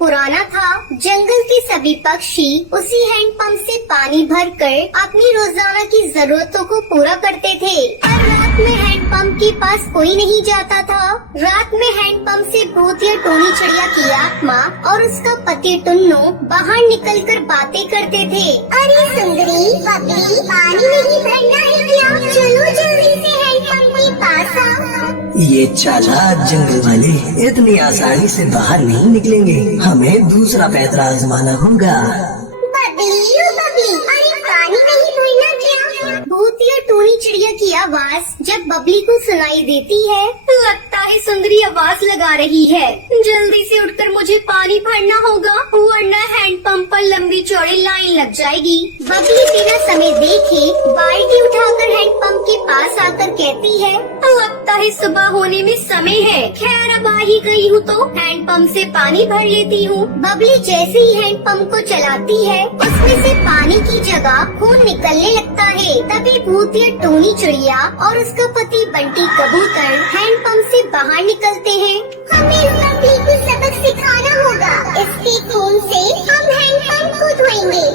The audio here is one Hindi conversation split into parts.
पुराना था। जंगल के सभी पक्षी उसी हैंडपंप से पानी भरकर अपनी रोजाना की जरूरतों को पूरा करते थे। पर रात में हैंडपंप के पास कोई नहीं जाता था। रात में हैंडपंप से भूतिया टोनी चिड़िया की आत्मा और उसका पति टुन्नू बाहर निकलकर बातें करते थे। अरे सुंदरी बबली, पानी नहीं भरना है क्या? चलो जल्दी से हैंडपंप के पास आओ। ये चालाक जंगल वाले इतनी आसानी से बाहर नहीं निकलेंगे, हमें दूसरा पैतरा आजमाना होगा। बबली ओ बबली, अरे पानी नहीं भरना क्या? भूतिया टोनी चिड़िया की आवाज जब बबली को सुनाई देती है, लगता है सुंदरी आवाज लगा रही है। जल्दी से उठकर मुझे पानी भरना होगा, वरना हैंडपंप पर लंबी चौड़ी लाइन लग जाएगी। बबली बिना समय देखे बाल्टी उठाकर हैंडपंप के पास आकर कहती है, लगता है सुबह होने में समय है। खैर अब आ ही गई हूँ तो हैंडपंप से पानी भर लेती हूँ। बबली जैसे ही हैंडपंप को चलाती है, उसमें से पानी की जगह खून निकलने लगता है। तभी भूतिया टोनी चिड़िया और उसका पति बंटी कबूतर हैंडपंप से बाहर निकलते हैं। हमें इस बबली को सबक सिखाना होगा। इसके खून से हम हैंडपंप को धोएंगे।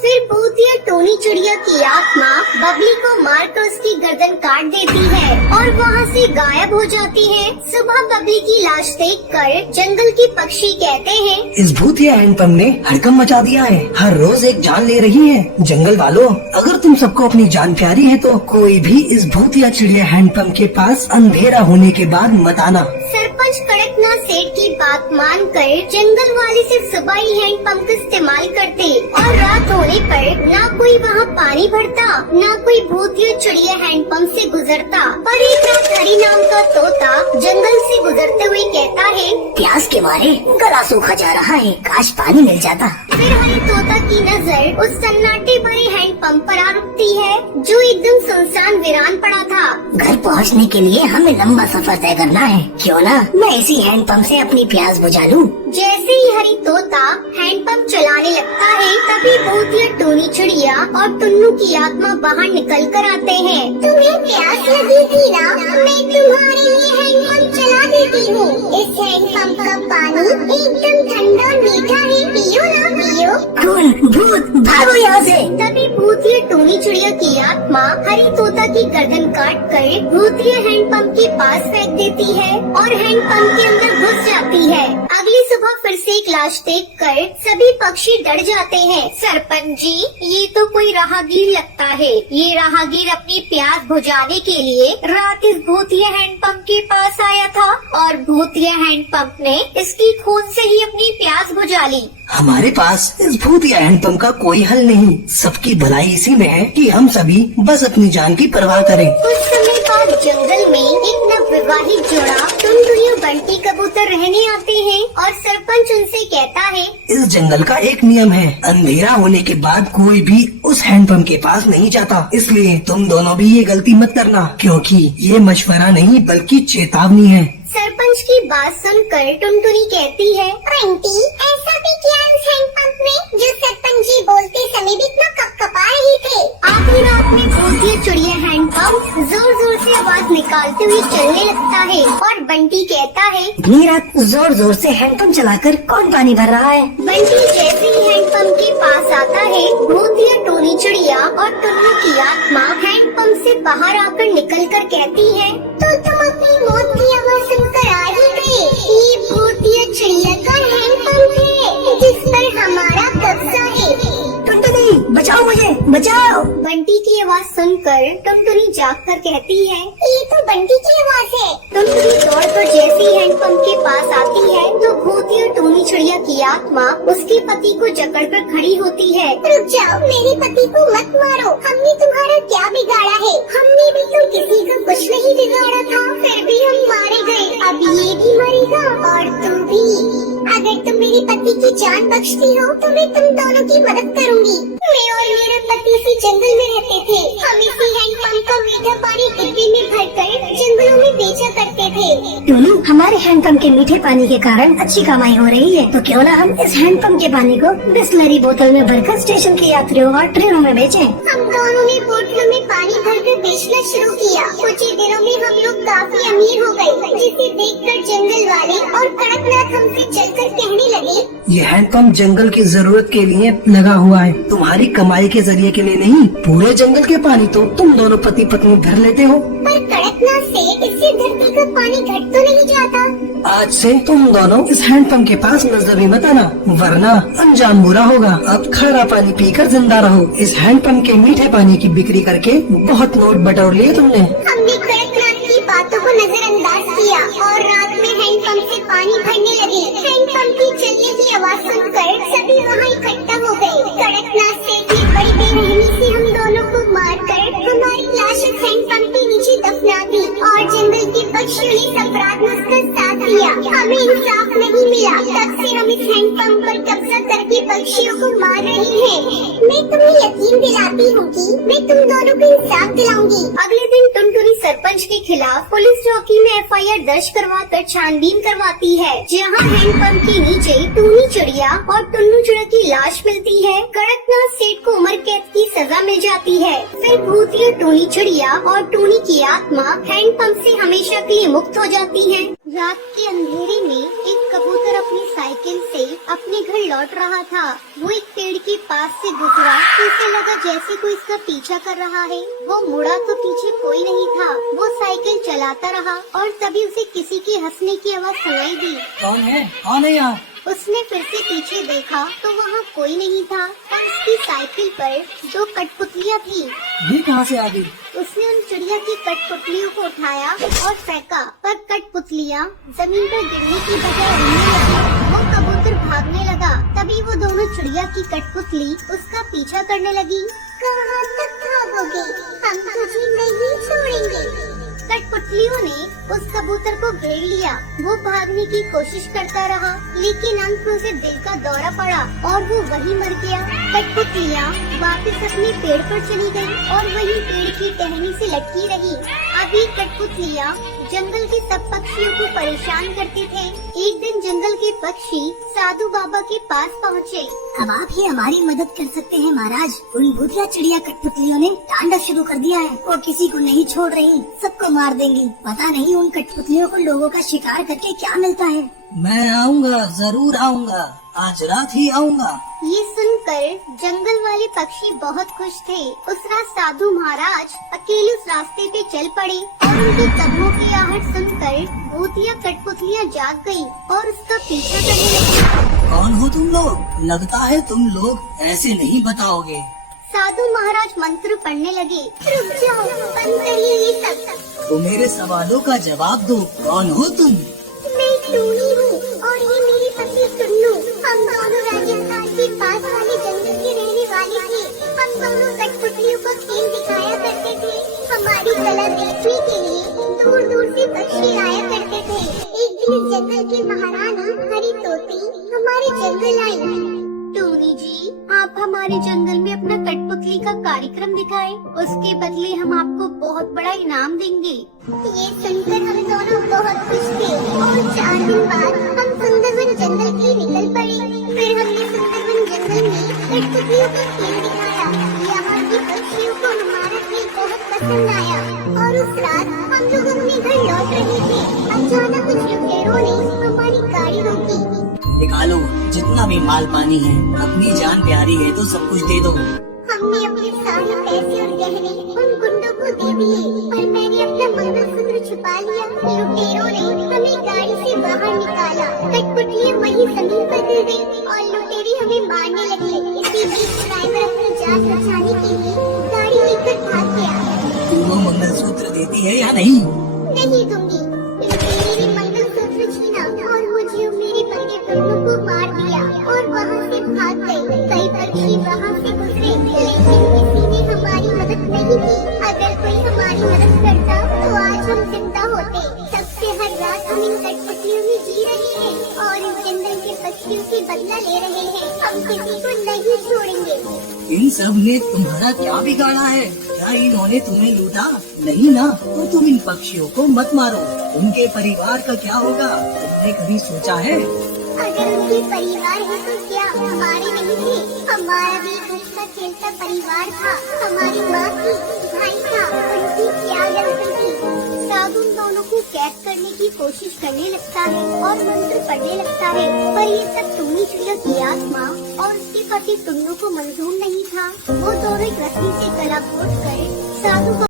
फिर भूतिया टोनी चिड़िया की आत्मा बबली को मारकर उसकी गर्दन काट देती है और वहाँ से गायब हो जाती है। सुबह बबली की लाश देखकर जंगल के पक्षी कहते हैं, इस भूतिया हैंडपंप ने हड़कंप मचा दिया है, हर रोज एक जान ले रही है। जंगल वालों, अगर तुम सबको अपनी जान प्यारी है तो कोई भी इस भूतिया चिड़िया हैंडपंप के पास अंधेरा होने के बाद मत आना। सरपंच कड़कनाथ सेठ की बात मानकर जंगल वाले सिर्फ सुबह ही हैंडपंप का इस्तेमाल करते और रात होने पर ना कोई वहाँ पानी भरता, ना कोई भूतिया चिड़िया हैंडपंप से गुजरता। पर एक रात हरी नाम का तोता जंगल से गुजरते हुए कहता है, प्यास के मारे गला सूखा जा रहा है, काश पानी मिल जाता। फिर हरी तोता की नजर उस सन्नाटे भरे हैंडपंप पर आ रुकती है जो एकदम सुनसान वीरान पड़ा था। घर पहुंचने के लिए हमें लंबा सफर तय करना है, क्यों ना मैं इसी हैंडपंप से अपनी प्यास बुझा लूं। जैसे ही हरी तोता हैंडपंप चलाने लगता है, तभी भूतिया टोनी चिड़िया और टुन्नू की आत्मा बाहर निकल कर आते हैं। तुम्हें प्यास लगी थी ना? मैं तुम्हारे लिए हैंडपंप चला देती हूँ। इस हैंडपंप का पानी एकदम ठंडा और मीठा है, पियो ना पियो। कौन? भूत, भागो यहाँ से। तभी भूतिया टोनी चिड़िया की आत्मा हरी तोता की गर्दन काट कर भूतिया हैंडपंप के पास फेंक देती है और हैंडपंप के अंदर घुस जाती है। अगली सुबह फिर से एक लाश देखकर सभी पक्षी डर जाते हैं। सरपंच जी, ये तो कोई राहगीर लगता है। ये राहगीर अपनी प्यास बुझाने के लिए रात इस भूतिया हैंडपंप के पास आया था और भूतिया हैंडपंप ने इसकी खून से ही अपनी प्यास बुझा ली। हमारे पास इस भूतिया हैंडपंप का कोई हल नहीं। सबकी भलाई इसी में है कि हम सभी बस अपनी जान की परवाह करें। कुछ समय बाद जंगल में एक नवविवाहित जोड़ा टुनटुनी और बंटी कबूतर रहने आते हैं और सरपंच उनसे कहता है, इस जंगल का एक नियम है, अंधेरा होने के बाद कोई भी उस हैंडपंप के पास नहीं जाता। इसलिए तुम दोनों भी ये गलती मत करना, क्योंकि ये मशवरा नहीं बल्कि चेतावनी है। सरपंच की बात सुनकर टुनटुनी कहती है, बंटी, ऐसा भी क्या है उस हैंडपंप में जो सरपंच जी बोलते समय भी इतना कपकपा रहे थे? आखिरी रात में भूतिया चिड़िया हैंडपंप जोर जोर से आवाज निकालते हुए चलने लगता है और बंटी कहता है, इतनी रात जोर जोर से हैंडपंप चलाकर कौन पानी भर रहा है? बंटी जैसे ही हैंडपंप के पास आता है, भूतिया टोनी चिड़िया और टुन्नू की आत्मा हैंडपंप से बाहर आकर निकल कर कहती है, तो तुम अपनी मौत की आवाज सुनकर आ ही गए। ये भूतिया चिड़िया का हैंडपंप है जिस पर हमारा कब्जा है। टुनटुनी, बचाओ मुझे, बचाओ। बंटी की आवाज सुनकर टुनटुनी जागकर कहती है, ये तो बंटी की आवाज है। टुनटुनी दौड़कर जैसे ही हैंडपंप के पास आती है तो भूतिया टोनी चिड़िया की आत्मा उसके पति को जकड़कर खड़ी होती है। रुक जाओ, मेरे पति को मत मारो। हमने तुम्हारा क्या बिगाड़ा है? हमने भी तो किसी का कुछ नहीं बिगाड़ा था, फिर भी हम मारे गए। अब ये भी मरेगा और तुम भी। अगर तुम मेरे पति की जान बख्शती हो तो मैं तुम दोनों की मदद करूंगी। मैं और मेरा पति इसी जंगल में रहते थे। हम इसी हैंडपंप का मीठा पानी डिब्बे में भरकर जंगलों में बेचा करते थे। टुनू, हमारे हैंडपंप के मीठे पानी के कारण अच्छी कमाई हो रही है, तो क्यों ना हम इस हैंडपंप के पानी को बिस्लरी बोतल में भरकर स्टेशन के यात्रियों और ट्रेनों में बेचें। हम दोनों ने बोतलों में पानी भरकर बेचना शुरू किया। कुछ ही दिनों में हम लोग काफी अमीर हो गई, जिसे देखकर जंगल वाले और कड़कनाथ हमसे चलकर कहने लगे, ये हैंडपंप जंगल की जरूरत के लिए लगा हुआ है, तुम्हारी कमाई के जरिए के लिए नहीं। पूरे जंगल के पानी तो तुम दोनों पति पत्नी भर लेते हो। पर कड़कनाथ से इससे धरती का पानी घट तो नहीं जाता। आज से तुम दोनों इस हैंडपंप के पास नजर भी मत आना, वरना अंजाम बुरा होगा। अब खारा पानी पीकर जिंदा रहो। इस हैंडपंप के मीठे पानी की बिक्री करके बहुत नोट बटोर लिए तुमने। हमने कड़कनाथ की बातों को नजरअंदाज किया और रात में हैंडपंप से पानी भरने लगे। हैंडपंप की चलने की आवाज सुनकर सभी वहाँ इकट्ठा हो गए। कड़कनाथ से की बड़ी बेरहमी से हम दोनों को मारकर हमारी लाश हैंडपंप के नीचे दफना दी और जंगल के पक्षियों ने सम्राट उसका साथ दिया। हमें इंसाफ नहीं मिला, तब से हम इस हैंडपंप पर कब्जा करके पक्षियों को मार रहे हैं। मैं तुम्हें यकीन दिलाती हूँ कि मैं तुम दोनों को इंसाफ दिलाऊंगी। अगले दिन टुनटुनी सरपंच के खिलाफ पुलिस चौकी में FIR दर्ज करवाकर छानबीन करवाती है, जहां हैंडपंप के नीचे टूनी चिड़िया और टुन्नू चिड़िया की लाश मिलती है। कड़कनाथ सेठ को उम्र कैद की सजा मिल जाती है। फिर भूतिया टूनी चिड़िया और टूनी की आत्मा हैंडपंप से हमेशा के लिए मुक्त हो जाती है। रात के अंधेरे में एक कबूतर अपनी साइकिल से अपने घर लौट रहा था। वो एक पेड़ के पास से गुजरा तो उसे लगा जैसे कोई इसका पीछा कर रहा है। वो मुड़ा तो पीछे कोई नहीं था। वो साइकिल चलाता रहा और तभी उसे किसी के हंसने की आवाज सुनाई दी। कौन है? कौन है यहाँ? उसने फिर से पीछे देखा तो वहाँ कोई नहीं था और उसकी साइकिल पर 2 कठपुतलियाँ थी। ये कहाँ से आ गई? उसने उन चिड़िया की कठपुतलियों को उठाया और फेंका, पर कठपुतलियाँ जमीन पर गिरने की बजाय उड़ने लगी। वो कबूतर भागने लगा। तभी वो दोनों चिड़िया की कठपुतली उसका पीछा करने लगी। कहाँ तक भागोगे? हम तुझे नहीं छोड़ेंगे। कठपुतलियों ने उस कबूतर को घेर लिया। वो भागने की कोशिश करता रहा, लेकिन अंत में उसे दिल का दौरा पड़ा और वो वहीं मर गया। कठपुतलियाँ वापस अपने पेड़ पर चली गयी और वहीं पेड़ की टहनी से लटकी रही। अभी कठपुतलियाँ जंगल के सब पक्षियों को परेशान करते थे। एक दिन जंगल के पक्षी साधु बाबा के पास पहुँचे। अब आप ही हमारी मदद कर सकते हैं महाराज। उन भूतिया चिड़िया कठपुतलियों ने तांडव शुरू कर दिया है। वो किसी को नहीं छोड़ रही, सबको मार देंगी। पता नहीं उन कठपुतलियों को लोगों का शिकार करके क्या मिलता है। मैं आऊँगा, जरूर आऊँगा, आज रात ही आऊँगा। ये सुनकर जंगल वाले पक्षी बहुत खुश थे। उस रात साधु महाराज अकेले उस रास्ते पे चल पड़े और उनके कदमों की आहट सुनकर भूतिया कठपुतलियाँ जाग गयी और उसका पीछा करने लगी। कौन हो तुम लोग? लगता है तुम लोग ऐसे नहीं बताओगे। साधु महाराज मंत्र पढ़ने लगे। रुक जाओ, बंद करिए ये सब। तो मेरे सवालों का जवाब दो, कौन हो तुम? मैं टूनी हूँ और ये मेरी पत्नी टुन्नू। हम दोनों राजस्थान के पास वाले जंगल के रहने वाले थे। हम दोनों कठपुतलियों को खेल दिखाया करते थे। हमारी कला देखने के लिए दूर दूर से पक्षी आया करते थे। एक दिन इस जंगल की महारानी हरी तोती हमारे जंगल आई। टूनी जी, आप हमारे जंगल में अपना कठपुतली का कार्यक्रम दिखाएं, उसके बदले हम आपको बहुत बड़ा इनाम देंगे। ये सुनकर हम दोनों बहुत खुश थे और 4 दिन बाद हम सुंदरवन जंगल के लिए निकल पड़े। फिर हमने सुंदरवन जंगल में कठपुतलियों का खेल दिखाया। यहाँ के पक्षियों को हमारा खेल बहुत पसंद आया और उस रात हम लोग अपने घर लौट रहे थे। अचानक कुछ लुटेरों ने हमारी गाड़ी रोकी। निकालो जितना भी माल पानी है, अपनी जान प्यारी है तो सब कुछ दे दो। हमने अपने सारे पैसे और गहने उन गुंडों को दे दिए, पर मैंने अपना मंगलसूत्र छुपा लिया। लुटेरों ने हमें गाड़ी से बाहर निकाला। कठपुतलियाँ वहीं जमीन पर गिर गई और लुटेरे हमें मारने लगे। इसी बीच ड्राइवर अपनी जान बचाने के लिए गाड़ी लेकर भाग गया। तुम वो मंगलसूत्र देती है या नहीं? नहीं दूंगी। लुटेरे ने मंगलसूत्र छीना और मुझे और मेरे पति टुन्नू को मार दिया और वहाँ से भाग गए। कई पक्षी वहाँ से गुजरे, लेकिन किसी ने हमारी मदद नहीं की। अगर कोई हमारी मदद करता तो आज हम जिंदा होते। तब से हर रात हम इन कठपुतलियों में जी रहे हैं और इस जंगल के पक्षियों से बदला ले रहे हैं। हम किसी को नहीं छोड़ेंगे। इन सब ने तुम्हारा क्या बिगाड़ा है? क्या इन्होंने तुम्हें लूटा? नहीं ना, तो तुम इन पक्षियों को मत मारो। उनके परिवार का क्या होगा, तुमने कभी सोचा है? अगर उनके परिवार है तो क्या हमारे नहीं थे? हमारा भी हंसता खेलता परिवार था। हमारी माँ थी, भाई था, उनकी क्या गलती थी? साधु उन दोनों को कैद करने की कोशिश करने लगता है और मंत्र पढ़ने लगता है, पर ये सब टुन्नी चिड़िया की आत्मा और उसके पति टुन्नू को मंजूर नहीं था। वो दोनों एक रस्सी से गला घोट कर साधु को